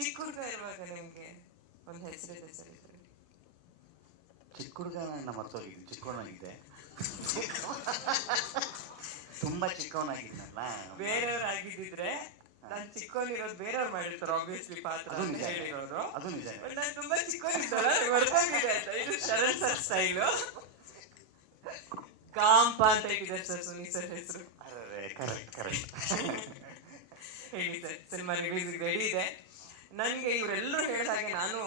ಚಿಕ್ಕ ಹುಡುಗ ಇರುವಾಗ ನಿಮ್ಗೆ ಒಂದು ಹೆಸರಿದೆ ಸರ್ ಇದ್ರಲ್ಲಿ? ಚಿಕ್ಕ ಹುಡುಗ ನಮ್ಮ ಮರ್ತೋಗಿದ್ದೀನಿ, ಚಿಕ್ಕವನಾಗಿದ್ದೆ. ತುಂಬಾ ಚಿಕ್ಕವನಾಗಿದ್ನಲ್ಲ. ಬೇರೆಯವ್ರಾಗಿದ್ದಿದ್ರೆ ನಾನು ಚಿಕ್ಕವನಿರೋದು ಬೇರೆಯವ್ರು ಮಾಡಿರ್ತಾರೆ ಆಬ್ವಿಯಸ್ಲಿ ಪಾತ್ರ ಅಂತ ಹೇಳಿರೋರು. ಅದು ನಿಜ. ನಾನು ತುಂಬಾ ಚಿಕ್ಕವನಿದ್ದಲ್ಲ, ಮರ್ತೋಗಿದೆ ಅಂತ. ಇದು ಶರಣ್ ಸರ್ ಸ್ಟೈಲು. ಕಾಂಪ ಅಂತ ಇಟ್ಟಿದ್ದಾರೆ ಸರ್ ಸುನೀಲ್ ಸರ್ ಹೆಸರು. Correct correct. ಹೇಳಿ ಸರ್, ಸಿನಿಮಾ ರಿಲೀಸ್ ರೆಡಿ ಇದೆ. ನನಗೆ ಇವರೆಲ್ಲರೂ ಹೇಳಿದಾಗೆ ನಾನು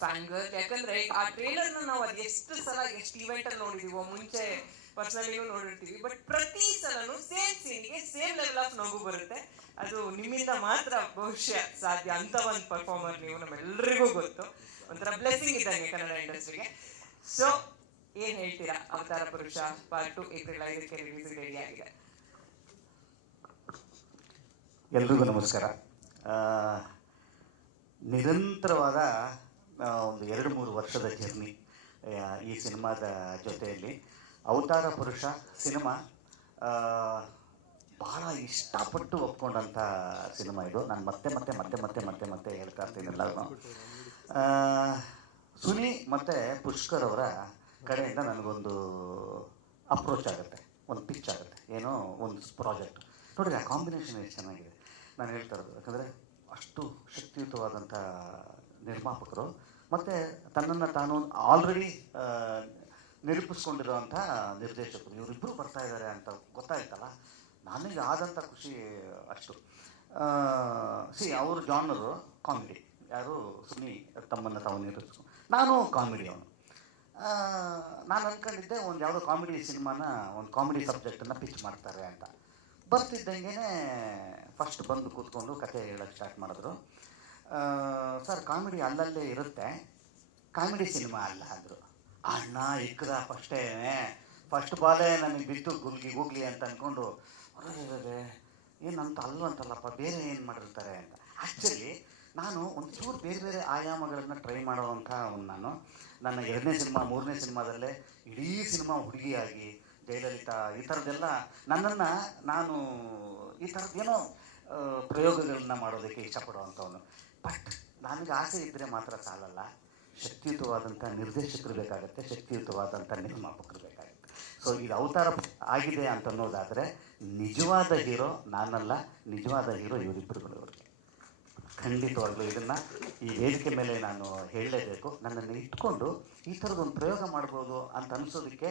ಫ್ಯಾನ್ ಗರ್ಲ್. ಯಾಕಂದ್ರೆ ಆ ಟ್ರೇಲರ್ನ ನಾವು ಅದು ಎಷ್ಟು ಸಲ ಎಷ್ಟು ಇವೆಂಟ್ ಅಲ್ಲಿ ನೋಡಿದೀವೋ, ಮುಂಚೆ ಪರ್ಸನಲಿಗೂ ನೋಡಿರ್ತೀವಿ, ಬಟ್ ಪ್ರತಿ ಸಲನು ಸೇಮ್ ಸೀನ್ಗೆ ಸೇಮ್ ಲೆವೆಲ್ ಆಫ್ ನಗು ಬರುತ್ತೆ. ಅದು ನಿಮ್ಮಿಂದ ಮಾತ್ರ ಬಹುಶಃ ಸಾಧ್ಯ. ಅಂತ ಒಂದು ಪರ್ಫಾರ್ಮರ್ ನೀವು, ನಮ್ಮೆಲ್ಲರಿಗೂ ಗೊತ್ತು. ಒಂಥರ ಬ್ಲೆಸ್ಸಿಂಗ್ ಇದ್ದಂಗೆ ಕನ್ನಡ ಇಂಡಸ್ಟ್ರಿಗೆ. ಸೊ ಏನ್ ಹೇಳ್ತೀರಾ? ಅವತಾರ ಪುರುಷ ಪಾರ್ಟ್ 2 ಏಪ್ರಿಲ್ 5ಕ್ಕೆ ರಿಲೀಸ್ ರೆಡಿ ಆಗಿದೆ. ಎಲ್ರಿಗೂ ನಮಸ್ಕಾರ. ನಿರಂತರವಾದ ಒಂದು 2-3 ವರ್ಷದ ಜರ್ನಿ ಈ ಸಿನಿಮಾದ ಜೊತೆಯಲ್ಲಿ. ಅವತಾರ ಪುರುಷ ಸಿನಿಮಾ ಬಹಳ ಇಷ್ಟಪಟ್ಟು ಒಪ್ಕೊಂಡಂಥ ಸಿನಿಮಾ ಇದು. ನಾನು ಮತ್ತೆ ಮತ್ತೆ ಮತ್ತೆ ಮತ್ತೆ ಮತ್ತೆ ಮತ್ತೆ ಹೇಳ್ತಾ ಇರ್ತೀನಿ ಎಲ್ಲರೂ. ಸುನಿ ಮತ್ತು ಪುಷ್ಕರ್ ಅವರ ಕಡೆಯಿಂದ ನನಗೊಂದು ಅಪ್ರೋಚ್ ಆಗುತ್ತೆ, ಒಂದು ಪಿಚ್ ಆಗುತ್ತೆ, ಏನೋ ಒಂದು ಪ್ರಾಜೆಕ್ಟ್. ನೋಡಿರಿ ಆ ಕಾಂಬಿನೇಷನ್ ಎಷ್ಟು ಚೆನ್ನಾಗಿದೆ. ನಾನು ಹೇಳ್ತಾ ಇರೋದು ಯಾಕಂದರೆ ಅಷ್ಟು ಶಕ್ತಿಯುತವಾದಂಥ ನಿರ್ಮಾಪಕರು ಮತ್ತು ತನ್ನನ್ನು ತಾನು ಆಲ್ರೆಡಿ ನಿರೂಪಿಸ್ಕೊಂಡಿರುವಂಥ ನಿರ್ದೇಶಕರು, ಇವರಿಬ್ಬರು ಬರ್ತಾ ಇದ್ದಾರೆ ಅಂತ ಗೊತ್ತಾಯ್ತಲ್ಲ, ನನಗೆ ಆದಂಥ ಖುಷಿ ಅಷ್ಟು. ಅವ್ರ ಜಾನರು ಕಾಮಿಡಿ. ಯಾರು? ಸುನಿ ತಮ್ಮನ್ನು ತಾವು ನಿರೂಪಿಸ್ಕೊಂಡು, ನಾನು ಕಾಮಿಡಿ ಅವನು. ನಾನು ಅಂದ್ಕೊಂಡಿದ್ದೆ ಒಂದು ಯಾವುದೋ ಕಾಮಿಡಿ ಸಿನಿಮಾನ, ಒಂದು ಕಾಮಿಡಿ ಸಬ್ಜೆಕ್ಟನ್ನು ಪಿಚ್ ಮಾಡ್ತಾರೆ ಅಂತ. ಬರ್ತಿದ್ದಂಗೆ ಫಸ್ಟ್ ಬಂದು ಕೂತ್ಕೊಂಡು ಕತೆ ಹೇಳೋಕ್ಕೆ ಸ್ಟಾರ್ಟ್ ಮಾಡಿದ್ರು. ಸರ್ ಕಾಮಿಡಿ ಅಲ್ಲಲ್ಲೇ ಇರುತ್ತೆ, ಕಾಮಿಡಿ ಸಿನಿಮಾ ಅಲ್ಲ ಅಂದರು. ಅಣ್ಣ ಇಕ್ಕದ ಫಸ್ಟ್ ಬಾಲೇ ನನಗೆ ಬಿತ್ತು ಗೂಗ್ಲಿ ಅಂತ ಅಂದ್ಕೊಂಡು, ಅರೆ ಏನಂತ ಅಲ್ವಂತಲ್ಲಪ್ಪ, ಬೇರೆ ಏನು ಮಾಡಿರ್ತಾರೆ ಅಂತ. ಆ್ಯಕ್ಚುಲಿ ನಾನು ಒಂಚೂರು ಬೇರೆ ಬೇರೆ ಆಯಾಮಗಳನ್ನು ಟ್ರೈ ಮಾಡೋವಂಥ ನಾನು ನನ್ನ 2ನೇ ಸಿನಿಮಾ 3ನೇ ಸಿನಿಮಾದಲ್ಲೇ ಇಡೀ ಸಿನಿಮಾ ಹುಡುಗಿಯಾಗಿ ಜಯಲಲಿತಾ ಈ ಥರದ್ದೆಲ್ಲ ನನ್ನನ್ನು ನಾನು ಈ ಥರದ್ದೇನೋ ಪ್ರಯೋಗಗಳನ್ನ ಮಾಡೋದಕ್ಕೆ ಇಷ್ಟಪಡುವಂಥವನು. ಬಟ್ ನನಗೆ ಆಸೆ ಇದ್ದರೆ ಮಾತ್ರ ಸಾಲಲ್ಲ, ಶಕ್ತಿಯುತವಾದಂಥ ನಿರ್ದೇಶಕರು ಬೇಕಾಗುತ್ತೆ, ಶಕ್ತಿಯುತವಾದಂಥ ನಿರ್ಮಾಪಕರು ಬೇಕಾಗುತ್ತೆ. ಸೊ ಇದು ಅವತಾರ ಆಗಿದೆ ಅಂತ ಅನ್ನೋದಾದರೆ ನಿಜವಾದ ಹೀರೋ ನಾನಲ್ಲ, ನಿಜವಾದ ಹೀರೋ ಇವರಿಬ್ಬರುಗಳವರಿಗೆ. ಖಂಡಿತವಾಗ್ಲೂ ಇದನ್ನು ಈ ವೇದಿಕೆ ಮೇಲೆ ನಾನು ಹೇಳಲೇಬೇಕು. ನನ್ನನ್ನು ಇಟ್ಕೊಂಡು ಈ ಥರದೊಂದು ಪ್ರಯೋಗ ಮಾಡ್ಬೋದು ಅಂತ ಅನಿಸೋದಕ್ಕೆ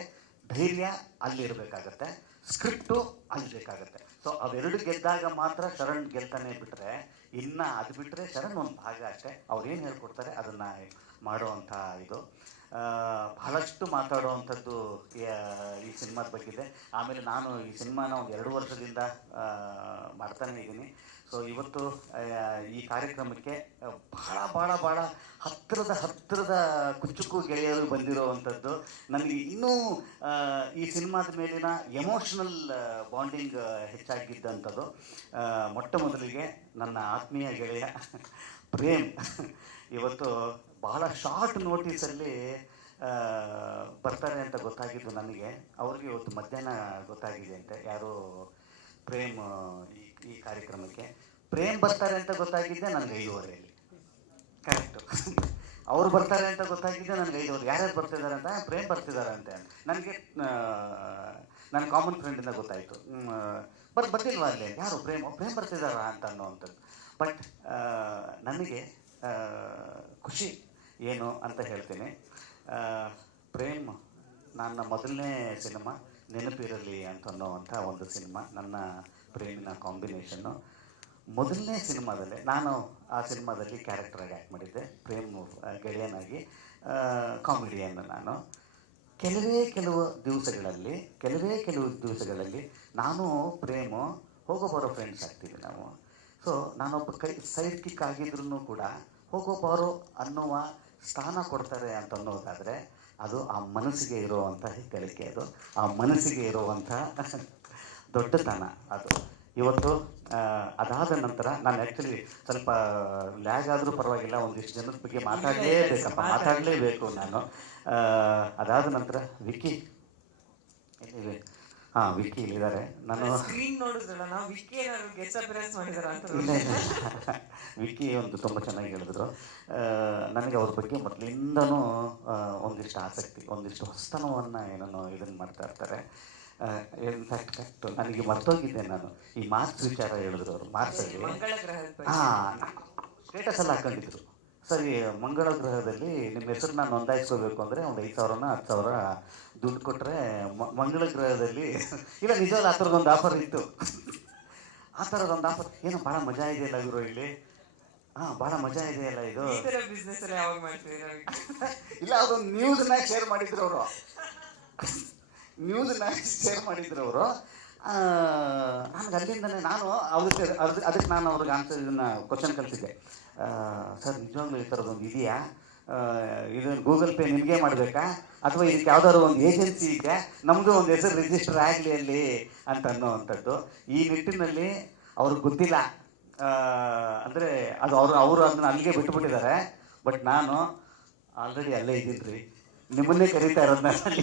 ಧೈರ್ಯ ಅಲ್ಲಿರಬೇಕಾಗತ್ತೆ, ಸ್ಕ್ರಿಪ್ಟು ಅಲ್ಲಿ ಬೇಕಾಗತ್ತೆ. ಸೊ ಅವೆರಡು ಗೆದ್ದಾಗ ಮಾತ್ರ ಶರಣ್ ಗೆಲ್ತಾನೆ. ಬಿಟ್ಟರೆ ಇನ್ನು ಅದು ಬಿಟ್ಟರೆ ಶರಣ್ ಒಂದು ಭಾಗ ಅಷ್ಟೇ. ಅವ್ರು ಏನು ಹೇಳ್ಕೊಡ್ತಾರೆ ಅದನ್ನು ಮಾಡೋವಂಥ ಇದು. ಬಹಳಷ್ಟು ಮಾತಾಡುವಂಥದ್ದು ಈ ಸಿನಿಮಾದ ಬಗ್ಗಿದೆ. ಆಮೇಲೆ ನಾನು ಈ ಸಿನಿಮಾನ ಒಂದು 2 ವರ್ಷದಿಂದ ಮಾಡ್ತಾನೆ ಇದ್ದೀನಿ. ಸೊ ಇವತ್ತು ಈ ಕಾರ್ಯಕ್ರಮಕ್ಕೆ ಭಾಳ ಭಾಳ ಭಾಳ ಹತ್ತಿರದ ಕುಚ್ಚುಕು ಗೆಳೆಯರು ಬಂದಿರೋವಂಥದ್ದು. ನನಗೆ ಇನ್ನೂ ಈ ಸಿನಿಮಾದ ಮೇಲಿನ ಎಮೋಷ್ನಲ್ ಬಾಂಡಿಂಗ್ ಹೆಚ್ಚಾಗಿದ್ದಂಥದ್ದು. ಮೊಟ್ಟ ಮೊದಲಿಗೆ ನನ್ನ ಆತ್ಮೀಯ ಗೆಳೆಯ ಪ್ರೇಮ್ ಇವತ್ತು ಬಹಳ ಶಾರ್ಟ್ ನೋಟಿಸಲ್ಲಿ ಬರ್ತಾರೆ ಅಂತ ಗೊತ್ತಾಗಿದ್ದು ನನಗೆ. ಅವ್ರಿಗೆ ಇವತ್ತು ಮಧ್ಯಾಹ್ನ ಗೊತ್ತಾಗಿದೆ ಅಂತೆ, ಯಾರು ಪ್ರೇಮ್ ಈ ಕಾರ್ಯಕ್ರಮಕ್ಕೆ ಪ್ರೇಮ್ ಬರ್ತಾರೆ ಅಂತ ಗೊತ್ತಾಗಿದ್ದೆ ನನಗೆ 5:15. ಕರೆಕ್ಟು. ಅವ್ರು ಬರ್ತಾರೆ ಅಂತ ಗೊತ್ತಾಗಿದ್ದೆ ನನಗೆ 5:15. ಯಾರ್ಯಾರು ಬರ್ತಿದ್ದಾರೆ ಅಂತ, ಪ್ರೇಮ್ ಬರ್ತಿದ್ದಾರೆ ಅಂತ ನನಗೆ ನನ್ನ ಕಾಮನ್ ಫ್ರೆಂಡಿಂದ ಗೊತ್ತಾಯಿತು. ಬರ್ತಿಲ್ವಾ ಅಲ್ಲಿ ಯಾರು ಪ್ರೇಮ್ ಬರ್ತಿದ್ದಾರಾ ಅಂತ ಅನ್ನೋವಂಥದ್ದು. ಬಟ್ ನನಗೆ ಖುಷಿ ಏನು ಅಂತ ಹೇಳ್ತೀನಿ. ಪ್ರೇಮ್ ನನ್ನ ಮೊದಲನೇ ಸಿನಿಮಾ ನೆನಪಿರಲಿ ಅಂತ ಅನ್ನೋವಂಥ ಒಂದು ಸಿನಿಮಾ, ನನ್ನ ಪ್ರೇಮಿನ ಕಾಂಬಿನೇಷನ್ನು. ಮೊದಲನೇ ಸಿನಿಮಾದಲ್ಲೇ ನಾನು ಆ ಸಿನಿಮಾದಲ್ಲಿ ಕ್ಯಾರೆಕ್ಟರಾಗಿ ಆ್ಯಕ್ಟ್ ಮಾಡಿದ್ದೆ, ಪ್ರೇಮ್ ಗೆಳೆಯನಾಗಿ, ಕಾಮಿಡಿಯನ್ನು. ನಾನು ಕೆಲವು ದಿವಸಗಳಲ್ಲಿ ನಾನು ಪ್ರೇಮು ಹೋಗೋ ಬರೋ ಫ್ರೆಂಡ್ಸ್ ಆಗ್ತೀವಿ ನಾವು. ಸೊ ನಾನೊಬ್ಬ ಸೈಡ್ ಕಿಕ್ ಆಗಿದ್ರೂ ಕೂಡ ಹೋಗೋ ಬಾರೋ ಅನ್ನುವ ಸ್ಥಾನ ಕೊಡ್ತಾರೆ ಅಂತ ಅನ್ನೋದಾದರೆ ಅದು ಆ ಮನಸ್ಸಿಗೆ ಇರುವಂಥ ಹೆಗ್ಗಳಿಕೆ, ಅದು ಆ ಮನಸ್ಸಿಗೆ ಇರುವಂಥ ದೊಡ್ಡತನ ಅದು. ಇವತ್ತು ಅದಾದ ನಂತರ ನಾನು ಆ್ಯಕ್ಚುಲಿ ಸ್ವಲ್ಪ ಲ್ಯಾಗ್ ಆದರೂ ಪರವಾಗಿಲ್ಲ, ಒಂದಿಷ್ಟು ಜನದ ಬಗ್ಗೆ ಮಾತಾಡಲೇಬೇಕು ನಾನು. ಅದಾದ ನಂತರ ವಿಕ್ಕಿ ಹಾಂ ವಿಕ್ಕಿ ಇಲ್ಲಿದ್ದಾರೆ. ನಾನು ಸ್ಕ್ರೀನ್ ನೋಡಿದ್ರಲ್ಲ, ನಾವು ವಿಕ್ಕಿ ಏನಾದ್ರು ಗೆಸ್ಟ್ ಅಪಿಯರೆನ್ಸ್ ಮಾಡಿದಾರ ಅಂತ. ಇಲ್ಲ ಇಲ್ಲ ವಿಕ್ಕಿ ಒಂದು ತುಂಬ ಚೆನ್ನಾಗಿ ಹೇಳಿದ್ರು. ನನಗೆ ಅವ್ರ ಬಗ್ಗೆ ಮೊದಲಿಂದನೂ ಒಂದಿಷ್ಟು ಆಸಕ್ತಿ, ಒಂದಿಷ್ಟು ಹೊಸತನವನ್ನು ಏನೋ ಇದನ್ನು ಮಾಡ್ತಾ ಇರ್ತಾರೆ. ಇನ್ಫ್ಯಾಕ್ಟ್ ಕರೆಕ್ಟ್ ನನಗೆ ಮರ್ತೋಗಿದ್ದೆ ನಾನು, ಈ ಮಾರ್ಕ್ಸ್ ವಿಚಾರ ಹೇಳಿದ್ರು ಅವರು. ಮಾರ್ಕ್ಸಲ್ಲಿ ಮಂಗಳ ಗ್ರಹದ ಬಗ್ಗೆ. ಹಾಂ ಸ್ಟೇಟಸ್ ಎಲ್ಲ ಹಾಕೊಂಡಿದ್ರು. ಸರಿ, ಮಂಗಳ ಗ್ರಹದಲ್ಲಿ ನಿಮ್ಮ ಹೆಸರನ್ನ ನೋಂದಾಯಿಸ್ಕೋಬೇಕು ಅಂದರೆ ಒಂದು 5,000 10,000 ದುಡ್ಡು ಕೊಟ್ಟರೆ ಮಂಗಳ ಗ್ರಹದಲ್ಲಿ ಇಲ್ಲ ನಿಜವಲ್ಲ ಆ ಥರದೊಂದು ಆಫರ್ ಇತ್ತು. ಆ ಥರದೊಂದು ಆಫರ್ ಏನೋ ಭಾಳ ಮಜಾ ಇದೆಯಲ್ಲ ಇವರು ಇಲ್ಲಿ. ಹಾಂ ಭಾಳ ಮಜಾ ಇದೆಯಲ್ಲ ಇದು. ಈ ಥರ ಬಿಸ್ನೆಸ್ ಎಲ್ಲ ಯಾವಾಗ ಮಾಡ್ತೀರಾ? ಇಲ್ಲ ಅದೊಂದು ನ್ಯೂಸ್ನಾಗ ಶೇರ್ ಮಾಡಿದ್ರು ಅವರು, ನ್ಯೂಸ್ನಾಗ ಶೇರ್ ಮಾಡಿದ್ರು ಅವರು. ನನಗೆ ಅಲ್ಲಿಂದನೇ ನಾನು ಅದಕ್ಕೆ ನಾನು ಅವ್ರಿಗೆ ಆನ್ಸರ್ ಇದನ್ನು ಕ್ವಶನ್ ಕಳಿಸಿದ್ದೆ. ಸರ್ ನಿಜವಾಗ್ಲೂ ಈ ಥರದೊಂದು ಇದೆಯಾ, ಇದನ್ನು ಗೂಗಲ್ ಪೇ ನಿಮಗೆ ಮಾಡಬೇಕಾ ಅಥವಾ ಇದಕ್ಕೆ ಯಾವ್ದಾದ್ರು ಒಂದು ಏಜೆನ್ಸಿ ಇದೆಯಾ, ನಮ್ಮದು ಒಂದು ಹೆಸರು ರಿಜಿಸ್ಟರ್ ಆಗಲಿ ಅಲ್ಲಿ ಅಂತ ಅನ್ನೋವಂಥದ್ದು. ಈ ನಿಟ್ಟಿನಲ್ಲಿ ಅವ್ರಿಗೆ ಗೊತ್ತಿಲ್ಲ, ಅಂದರೆ ಅದು ಅವರು ಅದನ್ನ ಅಲ್ಲಿಗೆ ಬಿಟ್ಟುಬಿಟ್ಟಿದ್ದಾರೆ. ಬಟ್ ನಾನು ಆಲ್ರೆಡಿ ಅಲ್ಲೇ ಇದ್ದೀನಿ ರೀ, ನಿಮ್ಮನ್ನೇ ಕರೀತಾ ಇರೋದು ನಾನು,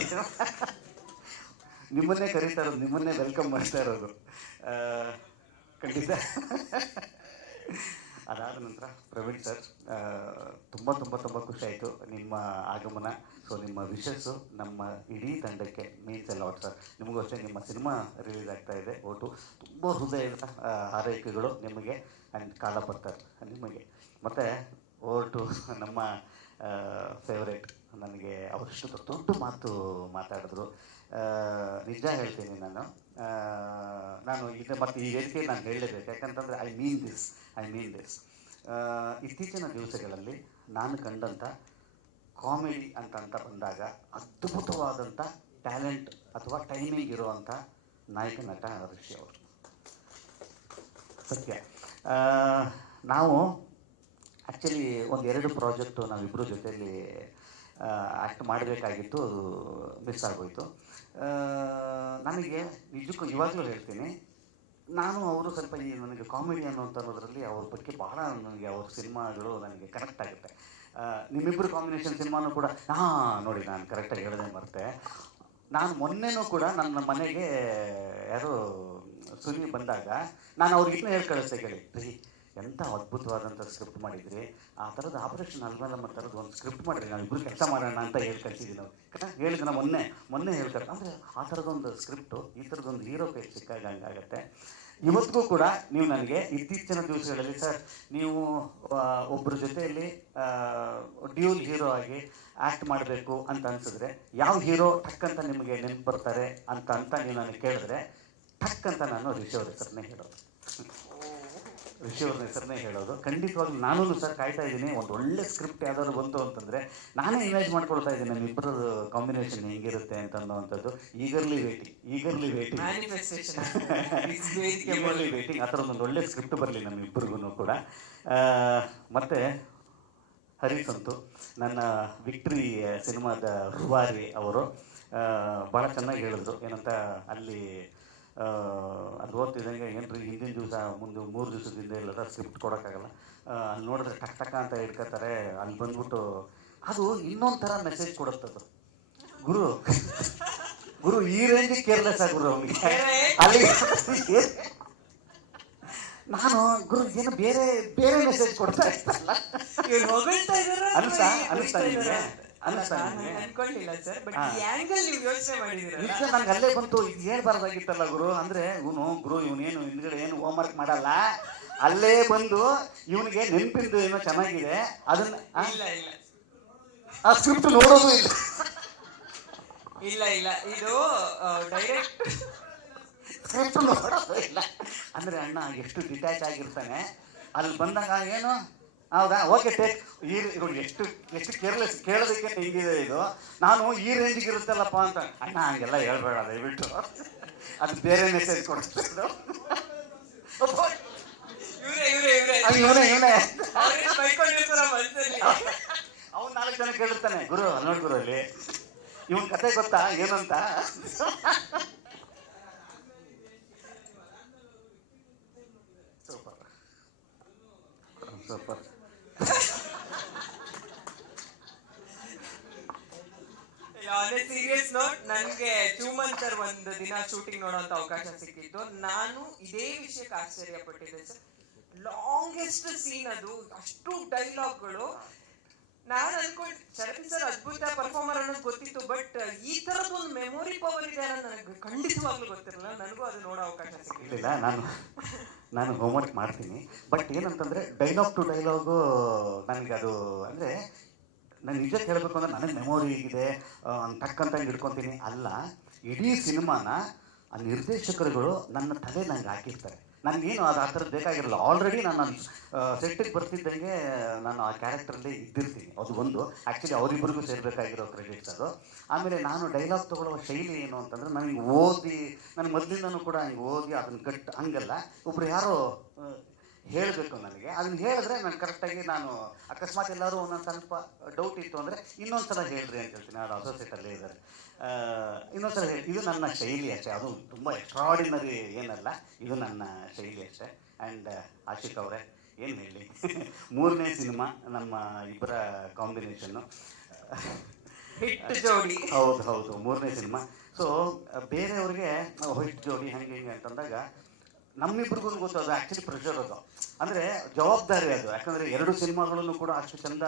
ನಿಮ್ಮನ್ನೇ ಕರೀತಾ ಇರೋದು, ನಿಮ್ಮನ್ನೇ ವೆಲ್ಕಮ್ ಮಾಡ್ತಾ ಇರೋದು ಖಂಡಿತ. ಅದಾದ ನಂತರ ಪ್ರವೀಣ್ ಸರ್, ತುಂಬ ತುಂಬ ತುಂಬ ಖುಷಿ ಆಯಿತು ನಿಮ್ಮ ಆಗಮನ. ಸೊ ನಿಮ್ಮ ವಿಶಸ್ಸು ನಮ್ಮ ಇಡೀ ತಂಡಕ್ಕೆ ಮೀನ್ಸ್ ಎಲ್ಲ ಲಾಟ್ ಸರ್. ನಿಮಗೂ ಅಷ್ಟೇ, ನಿಮ್ಮ ಸಿನಿಮಾ ರಿಲೀಸ್ ಆಗ್ತಾ ಇದೆ, ಒಟ್ಟು ತುಂಬ ಹೃದಯದ ಹಾರೈಕೆಗಳು ನಿಮಗೆ ಆ್ಯಂಡ್ ಕಾಲಪತ್ತರ್ ನಿಮಗೆ. ಮತ್ತು ಒಟ್ಟು ನಮ್ಮ ಫೇವ್ರೇಟ್, ನನಗೆ ಅವರಷ್ಟು ದೊಡ್ಡ ಮಾತು ಮಾತಾಡಿದ್ರು. ನಿಜ ಹೇಳ್ತೀನಿ ನಾನು ಈಗ ಮತ್ತು ಈ ವೇದಿಕೆ ನಾನು ಹೇಳಲೇಬೇಕು, ಯಾಕಂತಂದರೆ ಐ ಮೀನ್ ದಿಸ್. ಇತ್ತೀಚಿನ ದಿವಸಗಳಲ್ಲಿ ನಾನು ಕಂಡಂಥ ಕಾಮಿಡಿ ಅಂತ ಬಂದಾಗ ಅದ್ಭುತವಾದಂಥ ಟ್ಯಾಲೆಂಟ್ ಅಥವಾ ಟೈಮಿಂಗ್ ಇರುವಂಥ ನಾಯಕ ನಟ ಋಷಿ ಅವರು. ಸತ್ಯ. ನಾವು ಆ್ಯಕ್ಚುಲಿ ಒಂದೆರಡು ಪ್ರಾಜೆಕ್ಟು ನಾವಿಬ್ಬರು ಜೊತೆಯಲ್ಲಿ ಆ್ಯಕ್ಟ್ ಮಾಡಬೇಕಾಗಿತ್ತು, ಮಿಸ್ ಆಗೋಯಿತು. ನನಗೆ ನಿಜಕ್ಕೂ ಇವಾಗಲೂ ಹೇಳ್ತೀನಿ, ನಾನು ಅವರು ಸ್ವಲ್ಪ ಈ ನನಗೆ ಕಾಮಿಡಿ ಅನ್ನೋದ್ರಲ್ಲಿ ಅವ್ರ ಬಗ್ಗೆ ಬಹಳ ನನಗೆ ಅವ್ರ ಸಿನಿಮಾಗಳು ನನಗೆ ಕನೆಕ್ಟ್ ಆಗುತ್ತೆ. ನಿಮ್ಮಿಬ್ಬರು ಕಾಂಬಿನೇಷನ್ ಸಿನಿಮಾನೂ ಕೂಡ ನೋಡಿ, ನಾನು ಕರೆಕ್ಟಾಗಿ ಹೇಳೋದೇ ಮರೆತೆ. ನಾನು ಮೊನ್ನೆನೂ ಕೂಡ ನನ್ನ ಮನೆಗೆ ಯಾರು ಸುನಿ ಬಂದಾಗ ನಾನು ಅವ್ರಿಗೆ ಇನ್ನೂ ಹೇಳಿ ಕಳಿಸ್ದೆ, ಕೇಳಿ ರೀ ಎಂಥ ಅದ್ಭುತವಾದಂಥ ಸ್ಕ್ರಿಪ್ಟ್ ಮಾಡಿದ್ರಿ, ಆ ಥರದ ಆಪರೇಷನ್ ಅಲ್ಬಲಮ್ಮ ಥರದ್ದು ಒಂದು ಸ್ಕ್ರಿಪ್ಟ್ ಮಾಡಿರಿ, ನಾವು ಇಬ್ಬರು ಕೆಲಸ ಮಾಡೋಣ ಅಂತ ಹೇಳಿ ಕಳಿಸಿದ್ದೀವಿ. ನಾವು ಹೇಳಿದ್ರೆ ಮೊನ್ನೆ ಹೇಳ್ತಾರೆ. ಅಂದರೆ ಆ ಥರದೊಂದು ಸ್ಕ್ರಿಪ್ಟು ಈ ಥರದೊಂದು ಹೀರೋ ಪೇಜ್ ಸಿಕ್ಕಾಗ ಹಂಗಾಗತ್ತೆ. ಇವತ್ತಿಗೂ ಕೂಡ ನೀವು ನನಗೆ ಇತ್ತೀಚಿನ ದಿವಸಗಳಲ್ಲಿ ಸರ್ ನೀವು ಒಬ್ಬರ ಜೊತೆಯಲ್ಲಿ ಡ್ಯೂಲ್ ಹೀರೋ ಆಗಿ ಆ್ಯಕ್ಟ್ ಮಾಡಬೇಕು ಅಂತ ಅನಿಸಿದ್ರೆ ಯಾವ ಹೀರೋ ಟಕ್ ಅಂತ ನಿಮಗೆ ನೆನಪು ಬರ್ತಾರೆ ಅಂತ ನೀವು ನನಗೆ ಕೇಳಿದ್ರೆ ಟಕ್ ಅಂತ ನಾನು ರಿಷಿ ಅವ್ರ ಹೆಸರನ್ನೇ ಹೇಳೋದು. ಖಂಡಿತವಾಗ್ಲೂ ನಾನು ಸರ್ ಕಾಯ್ತಾ ಇದ್ದೀನಿ, ಒಂದು ಒಳ್ಳೆ ಸ್ಕ್ರಿಪ್ಟ್ ಯಾವ್ದಾದ್ರು ಬಂತು ಅಂತಂದರೆ ನಾನೇ ಇಮೇಜ್ ಮಾಡ್ಕೊಳ್ತಾ ಇದ್ದೀನಿ ನಮ್ಮಿಬ್ಬರ ಕಾಂಬಿನೇಷನ್ ಹೆಂಗಿರುತ್ತೆ ಅಂತ ಅನ್ನೋವಂಥದ್ದು. ಈಗರ್ಲಿ ವೇಟಿಂಗ್ ಆ ಥರ ಒಂದು ಒಳ್ಳೆ ಸ್ಕ್ರಿಪ್ಟ್ ಬರಲಿ ನಮ್ಮಿಬ್ಬರಿಗೂ ಕೂಡ. ಮತ್ತು ಹರಿಸಂತು ನನ್ನ ವಿಕ್ಟ್ರಿ ಸಿನಿಮಾದ ರೂವಾರಿ ಅವರು ಭಾಳ ಚೆನ್ನಾಗಿ ಹೇಳಿದ್ರು. ಏನಂತ ಅಲ್ಲಿ ಅದು ಓದ್ತಿದ್ದಂಗೆ ಏನ್ರಿ ಹಿಂದಿನ ದಿವಸ ಮುಂದೆ 3 ದಿವಸದಿಂದ ಇಲ್ಲದ ಸ್ಕ್ರಿಪ್ಟ್ ಕೊಡೋಕ್ಕಾಗಲ್ಲ, ಅಲ್ಲಿ ನೋಡಿದ್ರೆ ಟಕ್ ಅಂತ ಇಟ್ಕೋತಾರೆ, ಅಲ್ಲಿ ಬಂದ್ಬಿಟ್ಟು ಅದು ಇನ್ನೊಂದು ಥರ ಮೆಸೇಜ್ ಕೊಡುತ್ತದು. ಗುರು ಈ ರೇಂಜಿಗೆ ಕೇರ್ಲೆಸ್ ಗುರು ಅವನಿಗೆ. ಅಲ್ಲಿ ನಾನು ಗುರು ಏನು ಬೇರೆ ಮೆಸೇಜ್ ಕೊಡ್ತಾ ಇರ್ತಲ್ಲ ಅನಿಸ್ತಾ ನಿಮಗೆ? ಅನ್ಕೊಂಡಿಲ್ಲ ಸರ್, ಬಟ್ ಈ ಆಂಗಲ್ ನೀವು ಯೋಚನೆ ಮಾಡಿದ್ದೀರಾ? ನಿಜ ನನಗೆ ಅಲ್ಲೇ ಬಂತು, ಇದು ಹೇಳ್ಬಾರ್ದಾಗಿತ್ತಲ್ಲ ಗುರು. ಅಂದರೆ ಇವನೇನು ಹಿಂದ್ಗಡೆ ಏನು ಹೋಮ್ ವರ್ಕ್ ಮಾಡಲ್ಲ, ಅಲ್ಲೇ ಬಂದು ಇವನಿಗೆ ನೆನಪಿಂದು ಏನೋ ಚೆನ್ನಾಗಿದೆ ಅದನ್ನ ಆ ಸ್ಕ್ರಿಪ್ಟ್ ನೋಡೋದು ಇಲ್ಲ ಇದು ಡೈರೆಕ್ಟ್ ಸ್ಕ್ರಿಪ್ಟ್ ನೋಡೋದು ಇಲ್ಲ. ಅಂದರೆ ಅಣ್ಣ ಎಷ್ಟು ಡಿಟ್ಯಾಚ್ ಆಗಿರ್ತಾನೆ, ಅಲ್ಲಿ ಬಂದಾಗ ಏನು ಹೌದಾ ಓಕೆ ಟೇಕ್ ಎಷ್ಟು ಕೇರ್ಲೆಸ್ ಕೇಳೋದಕ್ಕೆ ಹಿಂಗಿದೆ ಇದು. ನಾನು ಈ ರೇಂಜಿಗೆ ಇರುತ್ತಲ್ಲಪ್ಪ ಅಂತ ಅಣ್ಣ ಹಂಗೆಲ್ಲ ಹೇಳ್ಬೇಡ ದಯವಿಟ್ಟು, ಅದು ಬೇರೆ ಮೆಸೇಜ್ ಕೊಡ್ತಿದ್ದು. ಇವನೇ ಅವ್ನು 4 ಜನ ಕೇಳಿರ್ತಾನೆ, ಗುರು ನೋಡಿ ಗುರು ಅಲ್ಲಿ ಇವನ್ ಕತೆ ಗೊತ್ತಾ ಏನಂತ. ಸೂಪರ್ ಸೀರಿಯಸ್ ನೋಟ್, ನನಗೆ ಚೂಮಂತರ್ ಒಂದು ದಿನ ಶೂಟಿಂಗ್ ನೋಡೋಂತ ಅವಕಾಶ ಸಿಕ್ಕಿತ್ತು. ನಾನು ಇದೇ ವಿಷಯಕ್ಕೆ ಆಶ್ಚರ್ಯ ಪಟ್ಟಿದ್ದೆ ಸರ್. ಲಾಂಗೆಸ್ಟ್ ಸೀನ್ ಅದು, ಅಷ್ಟು ಡೈಲಾಗ್ಗಳು. ನಾನು ಅನ್ಕೊಂಡು ಶರತ್ ಸರ್ ಅದ್ಭುತ ಪರ್ಫಾರ್ಮರ್ ಅನ್ನೋದು ಗೊತ್ತಿತ್ತು, ಬಟ್ ಈ ತರದ ಒಂದು ಮೆಮೊರಿ ಪವರ್ ಇದೆ ಅನ್ನೋದು ನನಗೆ ಖಂಡಿತವಾಗ್ಲೂ ಗೊತ್ತಿರಲಿಲ್ಲ. ನನಗೂ ಅದು ನೋಡೋ ಅವಕಾಶ ಸಿಕ್ಕಿಲ್ಲ. ನಾನು ಹೋಮ್ವರ್ಕ್ ಮಾಡ್ತೀನಿ. ಬಟ್ ಏನಂತಂದ್ರೆ ಡೈಲಾಗ್ ಟು ಡೈಲಾಗು ನನಗೆ ಅದು ಅಂದರೆ ನಾನು ನಿಜ ಹೇಳಬೇಕು ಅಂದ್ರೆ ನನಗೆ ಮೆಮೊರಿ ಇದೆ ತಕ್ಕಂತ ಹಿಡ್ಕೊತೀನಿ ಅಲ್ಲ. ಇಡೀ ಸಿನಿಮಾನ ಆ ನಿರ್ದೇಶಕರುಗಳು ನನ್ನ ತಲೆ ನಂಗೆ ಹಾಕಿರ್ತಾರೆ. ನನಗೇನು ಅದು ಆ ಥರದ್ದು ಬೇಕಾಗಿರಲ್ಲ. ಆಲ್ರೆಡಿ ನಾನು ಸೆಟ್ಟಿಗೆ ಬರ್ತಿದ್ದಂಗೆ ನಾನು ಆ ಕ್ಯಾರೆಕ್ಟ್ರಲ್ಲಿ ಇದ್ದಿರ್ತೀನಿ. ಅದು ಒಂದು ಆ್ಯಕ್ಚುಲಿ ಅವರಿಬ್ಬರಿಗೂ ಸೇರಬೇಕಾಗಿರೋ ಕ್ರೆಡಿಟ್ಸ್ ಅದು. ಆಮೇಲೆ ನಾನು ಡೈಲಾಗ್ ತೊಗೊಳ್ಳೋ ಶೈಲಿ ಏನು ಅಂತಂದರೆ, ನನಗೆ ಓದಿ ನಾನು ಮೊದಲಿಂದನೂ ಕೂಡ ಹಿಂಗೆ ಓದಿ ಅದನ್ನು ಹಂಗಲ್ಲ. ಒಬ್ರು ಯಾರೋ ಹೇಳಬೇಕು ನನಗೆ, ಅದನ್ನು ಹೇಳಿದ್ರೆ ನಾನು ಕರೆಕ್ಟಾಗಿ ನಾನು ಅಕಸ್ಮಾತ್ ಎಲ್ಲರೂ ಒಂದೊಂದು ಸ್ವಲ್ಪ ಡೌಟ್ ಇತ್ತು ಅಂದರೆ ಇನ್ನೊಂದು ಸಲ ಹೇಳ್ರಿ ಅಂತ ಹೇಳ್ತೀನಿ. ಅದು ಅಸೋಸಿಯೇಟಲ್ಲೇ ಇದ್ದಾರೆ, ಇನ್ನೊಂದು ಸಲ ಹೇಳಿ. ಇದು ನನ್ನ ಶೈಲಿ ಅಷ್ಟೇ, ಅದು ತುಂಬ ಎಕ್ಸ್ಟ್ರಾಡಿನರಿ ಏನಲ್ಲ, ಇದು ನನ್ನ ಶೈಲಿ ಅಷ್ಟೇ. ಆ್ಯಂಡ್ ಆಶಿಕ್ ಅವರೇ ಏನು ಹೇಳಿ, 3ನೇ ಸಿನಿಮಾ ನಮ್ಮ ಇಬ್ಬರ ಕಾಂಬಿನೇಷನ್ನು, ಹಿಟ್ ಜೋಡಿ. ಹೌದು 3ನೇ ಸಿನಿಮಾ. ಸೊ ಬೇರೆಯವ್ರಿಗೆ ಹಿಟ್ ಜೋಡಿ ಹಂಗೆ ಹಿಂಗೆ ಅಂತಂದಾಗ ನಮ್ಮಿಬ್ರಿಗೂ ಗೊತ್ತು ಅದು ಆ್ಯಕ್ಚುಲಿ ಪ್ರೆಷರ್ ಅದು, ಅಂದರೆ ಜವಾಬ್ದಾರಿ ಅದು. ಯಾಕಂದರೆ 2 ಸಿನಿಮಾಗಳನ್ನು ಕೂಡ ಅಷ್ಟು ಚಂದ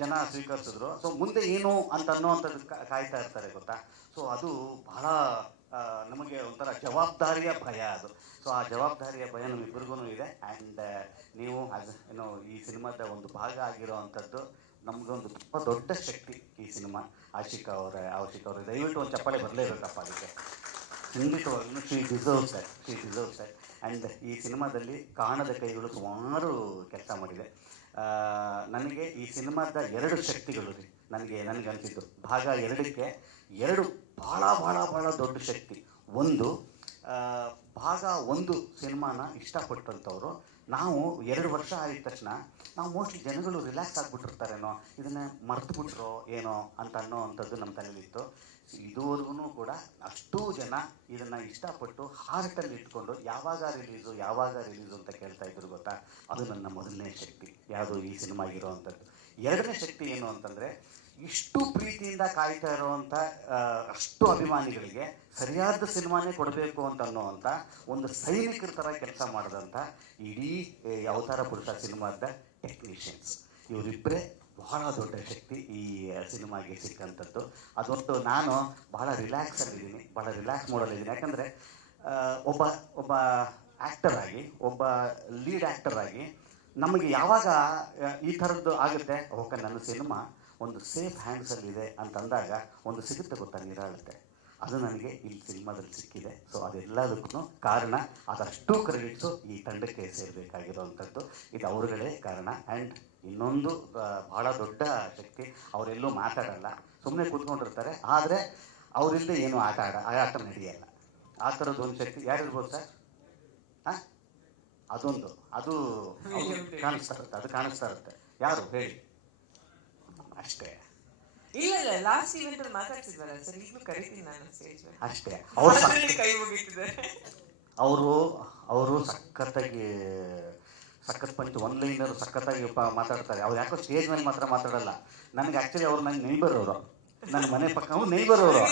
ಜನ ಸ್ವೀಕರಿಸಿದ್ರು. ಸೊ ಮುಂದೆ ಏನು ಅಂತ ಅನ್ನೋವಂಥದ್ದು ಕಾಯ್ತಾ ಇರ್ತಾರೆ ಗೊತ್ತಾ. ಸೊ ಅದು ಬಹಳ ನಮಗೆ ಒಂಥರ ಜವಾಬ್ದಾರಿಯ ಭಯ ಅದು. ಸೊ ಆ ಜವಾಬ್ದಾರಿಯ ಭಯ ನಮ್ಮಿಬ್ಬರಿಗೂ ಇದೆ. ಆ್ಯಂಡ್ ನೀವು ಏನೋ ಈ ಸಿನಿಮಾದ ಒಂದು ಭಾಗ ಆಗಿರೋ ಅಂಥದ್ದು ನಮಗೊಂದು ತುಂಬ ದೊಡ್ಡ ಶಕ್ತಿ ಈ ಸಿನಿಮಾ. ಆಶಿಕ್ ಅವರೇ ದಯವಿಟ್ಟು ಒಂದು ಚಪ್ಪಾಳೆ ಬರಲೇಬೇಕಪ್ಪ ಅದಕ್ಕೆ. ಖಂಡಿತವಾಗ್ಲೂ ಶಿ ಡಿಸರ್ವ್ಸ್ ದಟ್. ಆ್ಯಂಡ್ ಈ ಸಿನಿಮಾದಲ್ಲಿ ಕಾಣದ ಕೈಗಳು ಸುಮಾರು ಕೆಲಸ ಮಾಡಿದೆ. ನನಗೆ ಈ ಸಿನಿಮಾದ 2 ಶಕ್ತಿಗಳು ರೀ ನನಗೆ ಅನಿಸಿದ್ದು. ಭಾಗ 2ಕ್ಕೆ 2 ಭಾಳ ದೊಡ್ಡ ಶಕ್ತಿ. ಒಂದು, ಭಾಗ 1 ಸಿನಿಮಾನ ಇಷ್ಟಪಟ್ಟಂಥವ್ರು ನಾವು 2 ವರ್ಷ ಆಗಿದ ತಕ್ಷಣ ನಾವು ಮೋಸ್ಟ್ಲಿ ಜನಗಳು ರಿಲ್ಯಾಕ್ಸ್ ಆಗಿಬಿಟ್ಟಿರ್ತಾರೇನೋ, ಇದನ್ನು ಮರೆತುಬಿಟ್ರೋ ಏನೋ ಅಂತ ಅನ್ನೋ ಅಂಥದ್ದು ನಮ್ಮ ತಲೆಯಲ್ಲಿತ್ತು. ಇದುವರೆಗೂ ಕೂಡ ಅಷ್ಟೂ ಜನ ಇದನ್ನು ಇಷ್ಟಪಟ್ಟು ಹಾರ್ಟಲ್ಲಿ ಇಟ್ಕೊಂಡು ಯಾವಾಗ ರಿಲೀಸು ಅಂತ ಕೇಳ್ತಾ ಇದ್ರು ಗೊತ್ತಾ. ಅದು ನನ್ನ ಮೊದಲನೇ ಶಕ್ತಿ ಯಾವುದು ಈ ಸಿನಿಮಾಗಿರೋ ಅಂಥದ್ದು. 2ನೇ ಶಕ್ತಿ ಏನು ಅಂತಂದರೆ, ಇಷ್ಟು ಪ್ರೀತಿಯಿಂದ ಕಾಯ್ತಾ ಇರೋವಂಥ ಅಷ್ಟು ಅಭಿಮಾನಿಗಳಿಗೆ ಸರಿಯಾದ ಸಿನಿಮಾನೇ ಕೊಡಬೇಕು ಅಂತ ಅನ್ನೋವಂಥ ಒಂದು ಸೈನಿಕರ ಥರ ಕೆಲಸ ಮಾಡಿದಂಥ ಇಡೀ ಅವತಾರ ಪುರುಷ ಸಿನಿಮಾದ ಟೆಕ್ನಿಷಿಯನ್ಸ್, ಇವರಿಬ್ಬರೇ ಬಹಳ ದೊಡ್ಡ ಶಕ್ತಿ ಈ ಸಿನಿಮಾಗೆ ಸಿಕ್ಕಂಥದ್ದು. ಅದೊಂದು ನಾನು ಬಹಳ ರಿಲ್ಯಾಕ್ಸ್ ಮೋಡಲ್ಲಿದ್ದೀನಿ. ಯಾಕಂದರೆ ಒಬ್ಬ ಆ್ಯಕ್ಟರ್ ಆಗಿ, ಒಬ್ಬ ಲೀಡ್ ಆ್ಯಕ್ಟರ್ ಆಗಿ ನಮಗೆ ಯಾವಾಗ ಈ ಥರದ್ದು ಆಗುತ್ತೆ, ಓಕೆ ನನ್ನ ಸಿನಿಮಾ ಒಂದು ಸೇಫ್ ಹ್ಯಾಂಡ್ಸಲ್ಲಿದೆ ಅಂತಂದಾಗ ಒಂದು ಸಿಗುತ್ತೆ ಗೊತ್ತಾ, ನಿರಾಳುತ್ತೆ. ಅದು ನನಗೆ ಇಲ್ಲಿ ಸಿನಿಮಾದಲ್ಲಿ ಸಿಕ್ಕಿದೆ. ಸೊ ಅದೆಲ್ಲದಕ್ಕೂ ಕಾರಣ, ಅದಷ್ಟು ಕ್ರೆಡಿಟ್ಸು ಈ ತಂಡಕ್ಕೆ ಸೇರಬೇಕಾಗಿರೋವಂಥದ್ದು. ಇದು ಅವ್ರುಗಳೇ ಕಾರಣ. ಆ್ಯಂಡ್ ಇನ್ನೊಂದು ಭಾಳ ದೊಡ್ಡ ಶಕ್ತಿ, ಅವರೆಲ್ಲೂ ಮಾತಾಡಲ್ಲ, ಸುಮ್ಮನೆ ಕೂತ್ಕೊಂಡಿರ್ತಾರೆ. ಆದರೆ ಅವರಿಲ್ಲದೆ ಏನು ಆಟ ನಡೆಯಲ್ಲ. ಆ ಥರದ್ದು ಒಂದು ಶಕ್ತಿ ಯಾರಿರ್ಬೋದು ಸರ್? ಹಾಂ, ಅದು ಕಾಣಿಸ್ತಾ ಇರುತ್ತೆ. ಯಾರು ಹೇಳಿ? ಅಷ್ಟೇ. ಇಲ್ಲ ಲಾಸ್ಟ್ ಈವೆಂಟ್ ಅಲ್ಲಿ ಮಾತಾಡ್ತಿದ್ವಲ್ಲ ಸರ್, ಈಗಲೂ ಕರೀತೀನಿ ನಾನು ಸ್ಟೇಜ್ ಮೇಲೆ. ಅಷ್ಟೇ. ಕೈ ಮುಗಿತಿದ್ದಾರೆ ಅವರು ಸಖತ್ ಪಂಚ್ ಒನ್ ಲೈನರ್ ಸಖತ್ತಾಗಿ ಮಾತಾಡ್ತಾರೆ. ಅವ್ರು ಯಾಕೋ ಸ್ಟೇಜ್ ಮೇಲೆ ಮಾತ್ರ ಮಾತಾಡಲ್ಲ. ನನಗೆ ಆ್ಯಕ್ಚುಲಿ ಅವ್ರು ನನ್ನ ನೇಬರ್ ಅವರು, ನನ್ನ ಮನೆ ಪಕ್ಕ ನೇಬರ್ ಅವರು.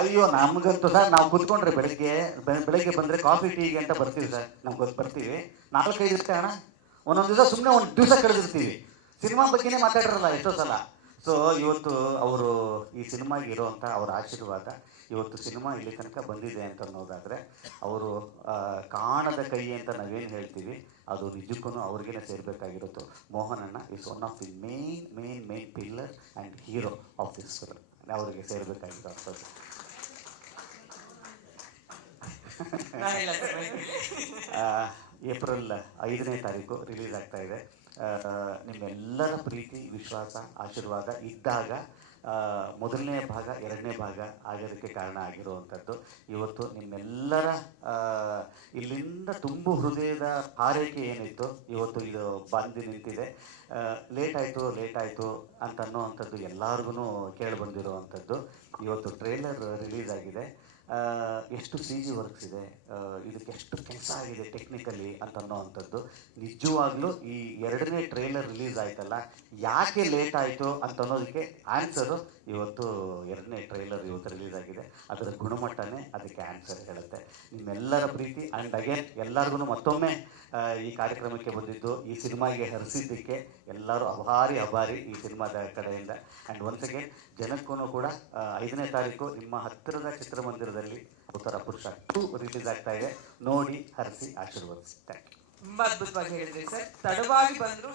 ಅಯ್ಯೋ ನಮಗಂತೂ ಸರ್, ನಾವು ಕೂತ್ಕೊಂಡ್ರೆ ಬೆಳಗ್ಗೆ ಬಂದರೆ ಕಾಫಿ ಟೀಗೆ ಅಂತ ಬರ್ತೀವಿ ಸರ್. ನಮ್ಗೆ ಬರ್ತೀವಿ 4-5 ದಿವಸ ಅಣ್ಣ, ಒಂದೊಂದು ದಿವಸ ಸುಮ್ಮನೆ ಒಂದು ದಿವಸ ಕಳೆದಿರ್ತೀವಿ, ಸಿನಿಮಾ ಬಗ್ಗೆನೇ ಮಾತಾಡಿರಲ್ಲ ಎಷ್ಟೋ ಸಲ. ಸೊ ಇವತ್ತು ಅವರು ಈ ಸಿನಿಮಾಗೆ ಇರೋವಂಥ ಅವರ ಆಶೀರ್ವಾದ, ಇವತ್ತು ಸಿನಿಮಾ ಇಲ್ಲಿ ತನಕ ಬಂದಿದೆ ಅಂತ ಅನ್ನೋದಾದರೆ, ಅವರು ಕಾಣದ ಕೈ ಅಂತ ನಾವೇನು ಹೇಳ್ತೀವಿ ಅದು ನಿಜಕ್ಕೂ ಅವ್ರಿಗೇನೆ ಸೇರಬೇಕಾಗಿರುತ್ತೋ. ಮೋಹನಣ್ಣ is one of the main pillar and hero of this film. ಅವರಿಗೆ ಸೇರಬೇಕಾಗಿರೋಂಥದ್ದು. ಏಪ್ರಿಲ್ 5ನೇ ತಾರೀಕು ರಿಲೀಸ್ ಆಗ್ತಾ ಇದೆ. ನಿಮ್ಮೆಲ್ಲರ ಪ್ರೀತಿ, ವಿಶ್ವಾಸ, ಆಶೀರ್ವಾದ ಇದ್ದಾಗ ಮೊದಲನೇ ಭಾಗ 2ನೇ ಭಾಗ ಆಗೋದಕ್ಕೆ ಕಾರಣ ಆಗಿರುವಂಥದ್ದು. ಇವತ್ತು ನಿಮ್ಮೆಲ್ಲರ ಇಲ್ಲಿಂದ ತುಂಬು ಹೃದಯದ ಹಾರೈಕೆ ಏನಿತ್ತು ಇವತ್ತು ಇದು ಬಂದು ನಿಂತಿದೆ. ಲೇಟ್ ಆಯಿತು ಅಂತ ಅನ್ನೋವಂಥದ್ದು ಎಲ್ಲರಿಗೂ ಕೇಳಿ ಬಂದಿರುವಂಥದ್ದು. ಇವತ್ತು ಟ್ರೇಲರ್ ರಿಲೀಸ್ ಆಗಿದೆ. ಎಷ್ಟು ಸಿ ಜಿ ವರ್ಕ್ಸ್ ಇದೆ, ಇದಕ್ಕೆ ಎಷ್ಟು ಕೆಲಸ ಆಗಿದೆ ಟೆಕ್ನಿಕಲಿ ಅಂತ ಅನ್ನೋವಂಥದ್ದು. ನಿಜವಾಗ್ಲೂ ಈ 2ನೇ ಟ್ರೈಲರ್ ರಿಲೀಸ್ ಆಯ್ತಲ್ಲ, ಯಾಕೆ ಲೇಟ್ ಆಯಿತು ಅಂತ ಅನ್ನೋದಕ್ಕೆ ಆನ್ಸರು ಇವತ್ತು 2ನೇ ಟ್ರೈಲರ್ ಇವತ್ತು ರಿಲೀಸ್ ಆಗಿದೆ. ಅದರ ಗುಣಮಟ್ಟನೇ ಅದಕ್ಕೆ ಆನ್ಸರ್ ಹೇಳುತ್ತೆ. ನಿಮ್ಮೆಲ್ಲರ ಪ್ರೀತಿ ಆ್ಯಂಡ್ ಅಗೇನ್ ಎಲ್ಲರಿಗೂ ಮತ್ತೊಮ್ಮೆ ಈ ಕಾರ್ಯಕ್ರಮಕ್ಕೆ ಬಂದಿದ್ದು, ಈ ಸಿನಿಮಾಗೆ ಹರಿಸಿದ್ದಕ್ಕೆ ಎಲ್ಲರೂ ಅಭಾರಿ ಈ ಸಿನಿಮಾದ ಕಡೆಯಿಂದ. ಆ್ಯಂಡ್ ಒನ್ಸ್ ಅಗೇನ್ ಜನಕ್ಕೂ ಕೂಡ 5ನೇ ತಾರೀಕು ನಿಮ್ಮ ಹತ್ತಿರದ ಚಿತ್ರಮಂದಿರದಲ್ಲಿ ಉತ್ತರ ಪುರುಷ 2 ರಿಲೀಸ್ ಆಗ್ತಾ ಇದೆ. ನೋಡಿ, ಹರಿಸಿ, ಆಶೀರ್ವದಿಸಿ. Thank you. ತುಂಬಾ ಅದ್ಭುತವಾಗಿ ಹೇಳಿದ್ರಿ ಸರ್. ತಡವಾಗಿ ಬಂದ್ರು